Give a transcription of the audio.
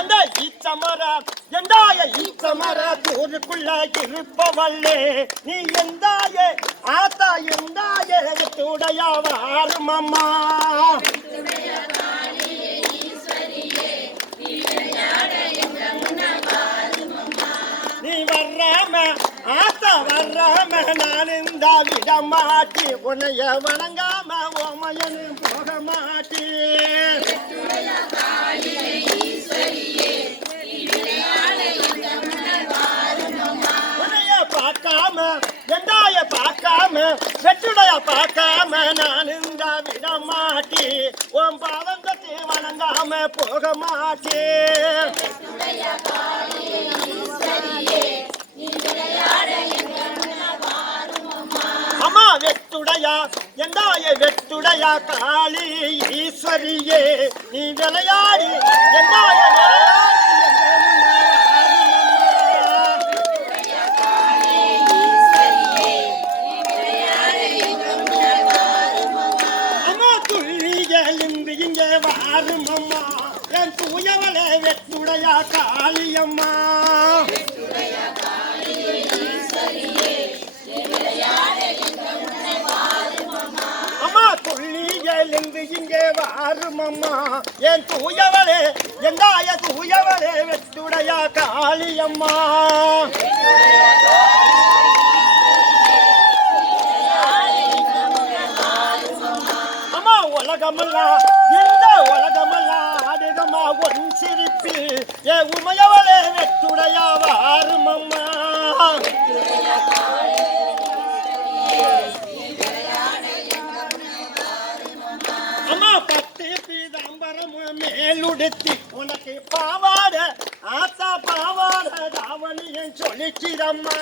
அந்த ஈச்சமர எந்தாய ஈச்சமர ஊருக்குள்ள இருப்பவள்ளே நீ எந்தாயே ஆத்தா எந்தாயே துடையா வாருமம்மா நீ வர்றாம ஆத்தா வர்றாம நான் இந்த விட மாட்டி உன்னைய வணங்காம ஓமையனு போக மாட்டி உன்னைய பார்க்காம எந்தாய பார்க்காம வெற்றுடைய பார்க்காம நான் இந்த விட மாட்டி உன் பாவங்கத்தை வணங்காம போக மாட்டே அம்மா வெட்டுடையா எந்தாய வெட்டுடையா காளி ஈஸ்வரியே நீ விளையாடி எந்தாய அம்மா துள்ளி எலும்பு இங்கே வாரும் அம்மா என் தூயவளே வெட்டுடையா காளியம்மா அம்மா துள்ளி எழுந்து இங்கே வாரும் அம்மா என் தூயவளே எந்தாய தூயவளே வெட்டுடையா காளியம்மா அம்மா உலகமெல்லாம் இந்த உலகமெல்லாம் ஆடுகம்மா ஒன் சிரிப்பில் ஏ உமையவளே வெட்டுடையா வாரும் அம்மா அம்மா பத்து பீதாம்பரமும் மேலுடுத்தி உனக்கு பாவாட ஆத்தா பாவாட தாவணியும் சொல்லிச்சிரம்மா